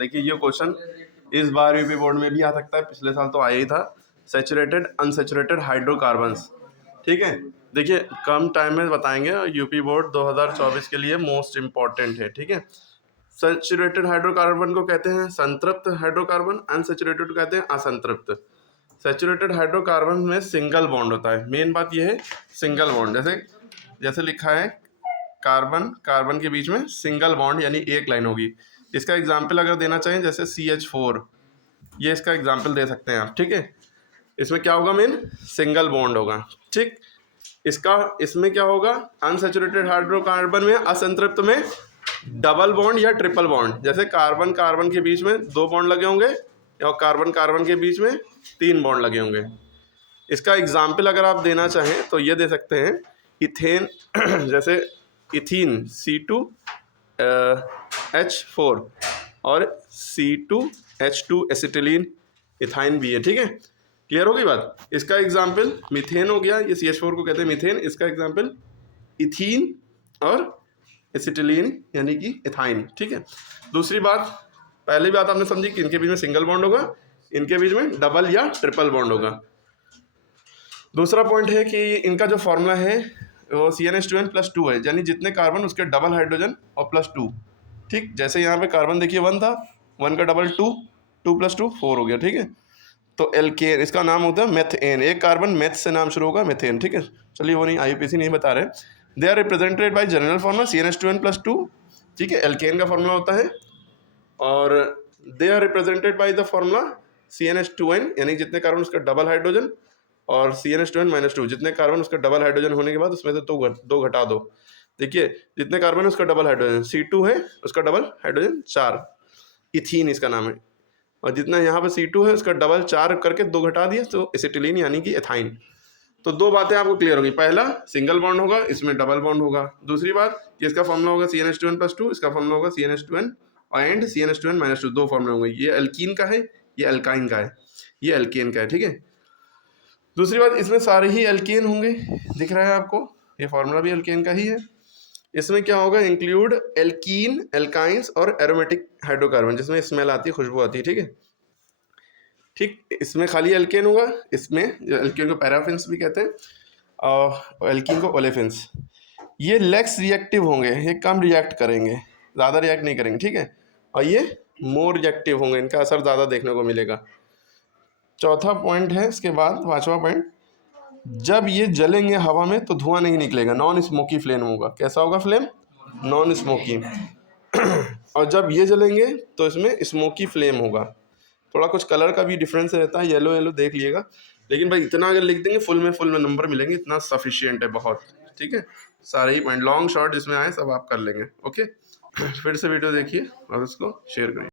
देखिए ये क्वेश्चन इस बार यूपी बोर्ड में भी आ सकता है, पिछले साल तो आया ही था। सैचुरेटेड अनसैचुरेटेड हाइड्रोकार्बन्स, ठीक है। देखिए कम टाइम में बताएंगे, यूपी बोर्ड 2024 के लिए मोस्ट इम्पॉर्टेंट है, ठीक है। सैचुरेटेड हाइड्रोकार्बन को कहते हैं संतृप्त हाइड्रोकार्बन, अनसैचुरेटेड को कहते हैं असंतृप्त। सैचुरेटेड हाइड्रोकार्बन में सिंगल बॉन्ड होता है, मेन बात यह है सिंगल बॉन्ड। जैसे लिखा है कार्बन कार्बन के बीच में सिंगल बॉन्ड यानी एक लाइन होगी। इसका एग्जाम्पल अगर देना चाहें जैसे CH4, ये इसका एग्जाम्पल दे सकते हैं आप, ठीक है। इसमें क्या होगा, मेन सिंगल बॉन्ड होगा, ठीक। इसमें क्या होगा, अनसैचुरेटेड हाइड्रोकार्बन में असंतृप्त में डबल बॉन्ड या ट्रिपल बॉन्ड। जैसे कार्बन कार्बन के बीच में 2 बॉन्ड लगे होंगे और कार्बन कार्बन के बीच में 3 बॉन्ड लगे होंगे। इसका एग्जाम्पल अगर आप देना चाहें तो ये दे सकते हैं इथेन जैसे इथीन C2H4 और C2H2 एसिटिलीन इथाइन भी है, ठीक है। क्लियर होगी बात। इसका एग्जाम्पल मीथेन हो गया, ये CH4 को कहते हैं मीथेन। इसका एग्जाम्पल इथीन और एसिटिलीन यानी कि इथाइन, ठीक है। दूसरी बात, पहली बात आपने समझी कि इनके बीच में सिंगल बॉन्ड होगा, इनके बीच में डबल या ट्रिपल बॉन्ड होगा। दूसरा पॉइंट है कि इनका जो फॉर्मूला है वो CnH2n+2 है, यानी जितने कार्बन उसके डबल हाइड्रोजन और +2, ठीक। जैसे यहाँ पे कार्बन देखिए 1 था, 1 का डबल 2, 2 + 2 4 हो गया, ठीक है। तो एल्केन, इसका नाम होता है मेथेन। एक कार्बन मेथ से नाम शुरू होगा, मेथेन, ठीक है। चलिए वो नहीं, IUPAC नहीं बता रहे। They are represented by general formula CnH2n+2, ठीक है, एल्केन का फॉर्मूला होता है। और they are represented by the formula CnH2n, यानी जितने कार्बन उसका डबल हाइड्रोजन, और CnH2n-2, जितने कार्बन उसका डबल हाइड्रोजन होने के बाद उसमें से 2 घटा दो। देखिए जितने कार्बन है उसका डबल हाइड्रोजन, C2 है उसका डबल हाइड्रोजन 4, इथीन इसका नाम है। और जितना यहाँ पे C2 है उसका डबल 4 करके 2 घटा दिया तो एसिटिलीन यानी कि एथाइन। तो 2 बातें आपको क्लियर होगी। पहला, सिंगल बॉन्ड होगा, इसमें डबल बॉन्ड होगा। दूसरी बात कि इसका फॉर्मूला होगा CnH2n+2, इसका फॉर्मूला होगा CnH2n एंड CnH2n-2, 2 फॉर्मूला होंगे। ये एल्कीन का है, ये एल्काइन का है, ये एल्केन का है, ठीक है। दूसरी बात, इसमें सारे ही एल्केन होंगे, दिख रहा है आपको, ये फॉर्मूला भी एल्केन का ही है। इसमें क्या होगा, इंक्लूड एल्कीन, एल्काइंस और एरोमेटिक हाइड्रोकार्बन, जिसमें स्मेल आती है, खुशबू आती है, ठीक है। ठीक, इसमें खाली एल्केन होगा, इसमें जो एल्केन को पैराफिन्स भी कहते हैं और एल्कीन को ओलेफिन्स। ये लेस रिएक्टिव होंगे, ये कम रिएक्ट करेंगे, ज़्यादा रिएक्ट नहीं करेंगे, ठीक है। और ये मोर रिएक्टिव होंगे, इनका असर ज़्यादा देखने को मिलेगा। चौथा पॉइंट है इसके बाद, 5वां पॉइंट, जब ये जलेंगे हवा में तो धुआं नहीं निकलेगा, नॉन स्मोकी फ्लेम होगा। कैसा होगा फ्लेम, नॉन स्मोकी। और जब ये जलेंगे तो इसमें स्मोकी फ्लेम होगा। थोड़ा कुछ कलर का भी डिफरेंस रहता है, येलो येलो देख लिएगा, लेकिन भाई इतना अगर लिख देंगे फुल में नंबर मिलेंगे, इतना सफिशियंट है बहुत, ठीक है। सारे ही पॉइंट लॉन्ग शॉर्ट जिसमें आए सब आप कर लेंगे, ओके। फिर से वीडियो देखिए और उसको शेयर करिए।